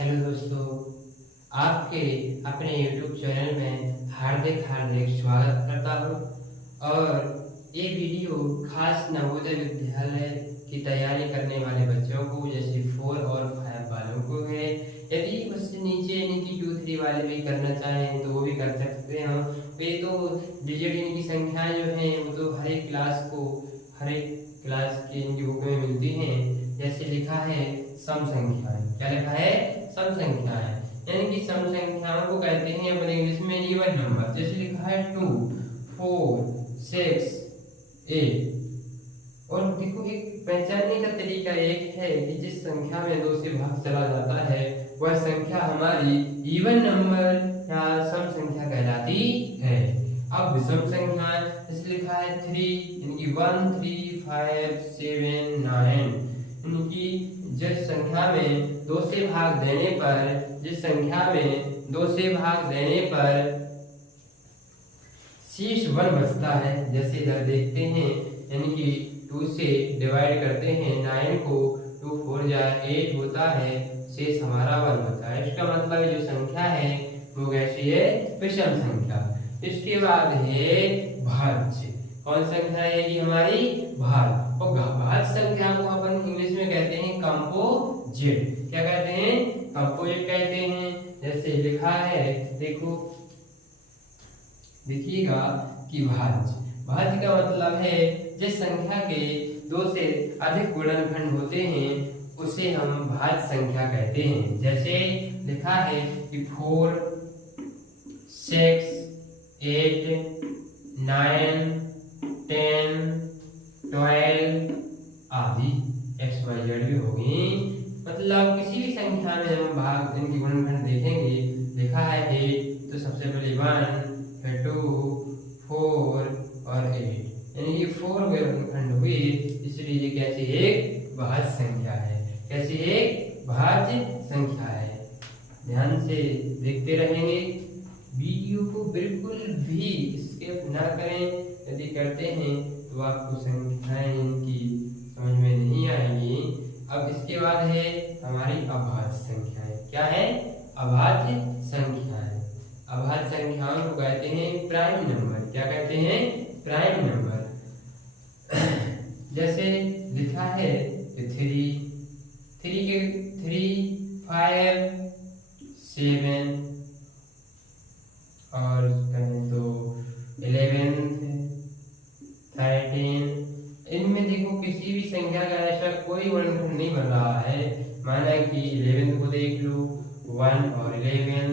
Hello दोस्तों, आपके अपने YouTube चैनल में हार्दिक हार्दिक स्वागत करता हूँ। और ये वीडियो खास नवोदय विद्यालय की तैयारी करने वाले बच्चों को, जैसे 4 और 5 वालों को है। यदि उससे नीचे यानी कि 2, 3 वाले भी करना चाहें तो वो भी कर सकते हैं। वे तो डिजिट इनकी संख्याएं जो हैं वो तो हर एक क्लास की इनकी बुक में मिलती हैं। जैसे लिखा है सम संख्याएं, क्या लिखा है? सम संख्याएं, यानी कि सम संख्याओं को कहते हैं अपने इंग्लिश में इवन नंबर। जैसे लिखा है 2, 4, 6, 8। और देखो, एक पहचानने का तरीका एक है कि जिस संख्या में 2 से भाग चला जाता है वह संख्या हमारी इवन नंबर या सम संख्या कहलाती है। अब सम संख्या जैसे लिखा है 3, यानी कि 1, 3, 5, 7, 9, यानी कि जिस संख्या में 2 से भाग देने पर शेष 1 बचता है। जैसे इधर देखते हैं, यानी कि 2 से डिवाइड करते हैं 9 को, 2 4 जा 8 होता है, शेष हमारा 1 होता है। इसका मतलब जो संख्या है वो कैसी है? विषम संख्या। इसके बाद है भाज्य। कौन संख्या है ये हमारी? भाज्य। और भाज्य संख्या को अपन इंग्लिश में कहते हैं कंपोजिट। क्या कहते हैं? कंपोजिट कहते हैं। जैसे लिखा है, देखो देखिएगा कि भाज्य का मतलब है जिस संख्या के 2 से अधिक गुणनखंड होते हैं उसे हम भाज्य संख्या कहते हैं। जैसे लिखा है कि 4, 6, 8, 9, 10, 12 आदि XYZ भी होगी। मतलब किसी भी संख्या में हम भाग इनकी गुणनखंड देखेंगे, लिखा है 8 तो सबसे पहले 1, फिर 2, 4 और 8, यानी कि 4 गुणनखंड हुए, इसलिए ये कैसी एक भाज्य संख्या है। कैसी एक भाज्य संख्या है। ध्यान से देखते रहेंगे, वीडियो को बिल्कुल भी स्किप ना करें। यदि करते हैं तो आपको संख्याएं इनकी समझ में नहीं आएंगी। अब इसके बाद है हमारी अभाज्य संख्याएं। क्या है? अभाज्य संख्याएं। अभाज्य संख्याओं को कहते हैं प्राइम नंबर। क्या कहते हैं? Prime number. जैसे लिखा है 3, 5, 7 और कहें तो 11, 13। इनमें देखो किसी भी संख्या का ऐसा कोई गुणनखंड नहीं बन रहा है। माना कि 11 को देख लो, 1 और 11,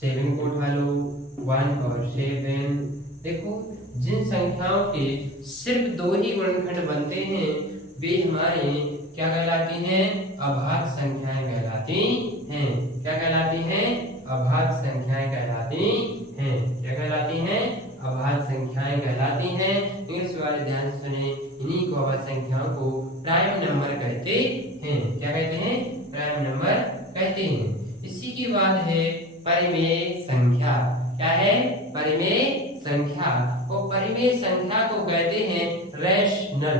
7 को उठा लो, 1 और 7। देखो, जिन संख्याओं के सिर्फ 2 ही गुणनखंड बनते हैं वे हमारे क्या कहलाती हैं? अभाज्य संख्याएं कहलाती हैं। क्या कहलाती हैं? अभाज्य संख्याएं कहलाती हैं। क्या कहलाती हैं? अभाज्य संख्याएं कहलाती हैं। इंग्लिश वाले ध्यान से सुने, इन्हीं को अभाज्य संख्याओं को प्राइम नंबर कहते हैं। क्या कहते हैं? प्राइम नंबर कहते हैं। इसी के बाद है परिमेय संख्या। क्या है? परिमेय संख्या। और परिमेय संख्या को कहते हैं रैशनल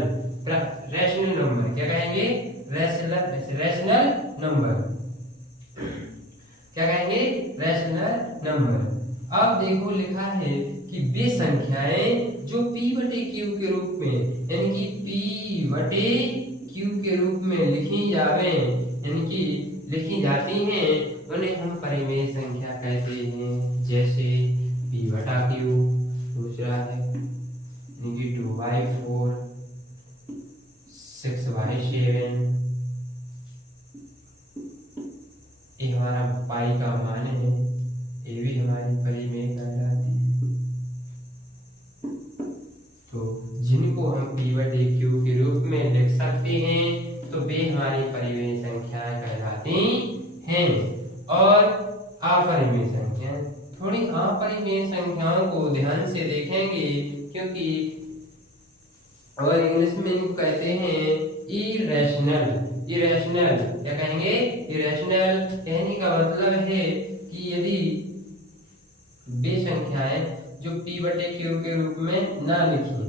नंबर। क्या कहेंगे? Rational number. क्या कहेंगे? Rational number. अब देखो लिखा है कि वे संख्याएं जो P/Q के रूप में, यानी कि P/Q के रूप में लिखी जाती हैं उन्हें हम परिमेय संख्या कहते हैं। जैसे P/Q, दूसरा है यानी कि 2/4, 6/7। ये हमारा पाई का मान है, ये भी हमारी परिमेय कहलाती है। तो जिनको हम P/Q के रूप में लिख सकते हैं तो वे हमारी परिमेय संख्याएं कहलाती हैं। और अपरिमेय संख्या, थोड़ी अपरिमेय संख्याओं को ध्यान से देखेंगे, क्योंकि और इंग्लिश में इनको कहते हैं इरेशनल। क्या कहेंगे? इरेशनल कहने का मतलब है कि यदि वे संख्याएं जो P/Q के रूप में ना लिखी,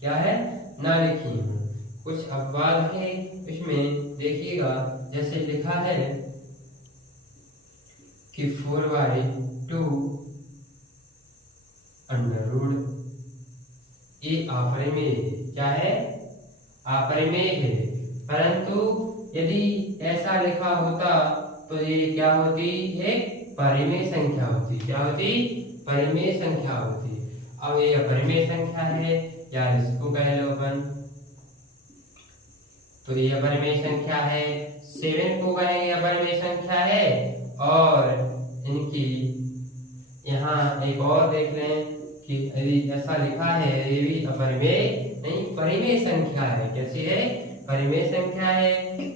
क्या है? ना लिखी। कुछ अपवाद है इसमें, देखिएगा। जैसे लिखा है कि 4/2 अंडर रूट, ये अपरिमेय क्या है, अपरिमेय है। परंतु यदि ऐसा लिखा होता तो ये क्या होती, एक परिमेय संख्या होती। क्या होती, परिमेय संख्या होती। अब ये अपरिमेय संख्या है, या इसको कह लो अपन, तो ये अपरिमेय संख्या है। 7 को कहेंगे अपरिमेय संख्या है। और इनकी यहाँ एक और देख लें कि यदि ऐसा लिखा है, ये भी अपरिमेय नहीं, परिमेय संख्या है। कैसी है, परिमेय संख्या है।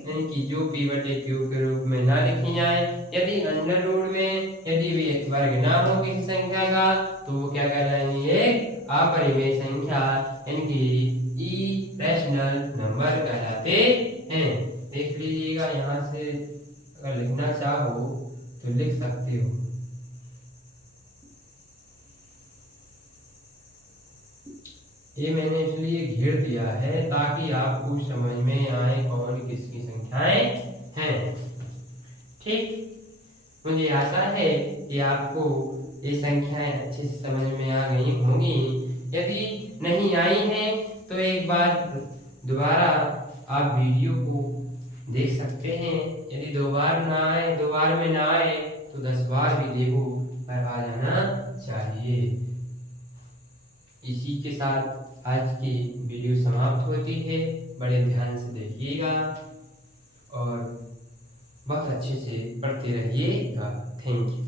इनकी जो p/q के रूप में ना लिखी जाए, यदि अंडर रूट में यदि भी एक वर्ग ना हो किसी संख्या का, तो वो क्या कहलाएंगी, एक अपरिमेय संख्या, इनकी इरेशनल नंबर कहलाते हैं। देख लीजिएगा, यहाँ से अगर लिखना चाहो तो लिख सकते हो। ये मैंने इसलिए घेर दिया है ताकि आपको समझ में आए कौन किसकी संख्याएं हैं। ठीक, मुझे आशा है कि आपको ये संख्याएं अच्छे से समझ में आ गई होंगी। यदि नहीं आई हैं तो एक बार दोबारा आप वीडियो को देख सकते हैं। यदि दो बार में ना आए तो 10 बार भी देखो, पर आ जाना चाहिए। इसी के साथ आज की वीडियो समाप्त होती है। बड़े ध्यान से देखिएगा और बहुत अच्छे से पढ़ते रहिएगा। Thank you.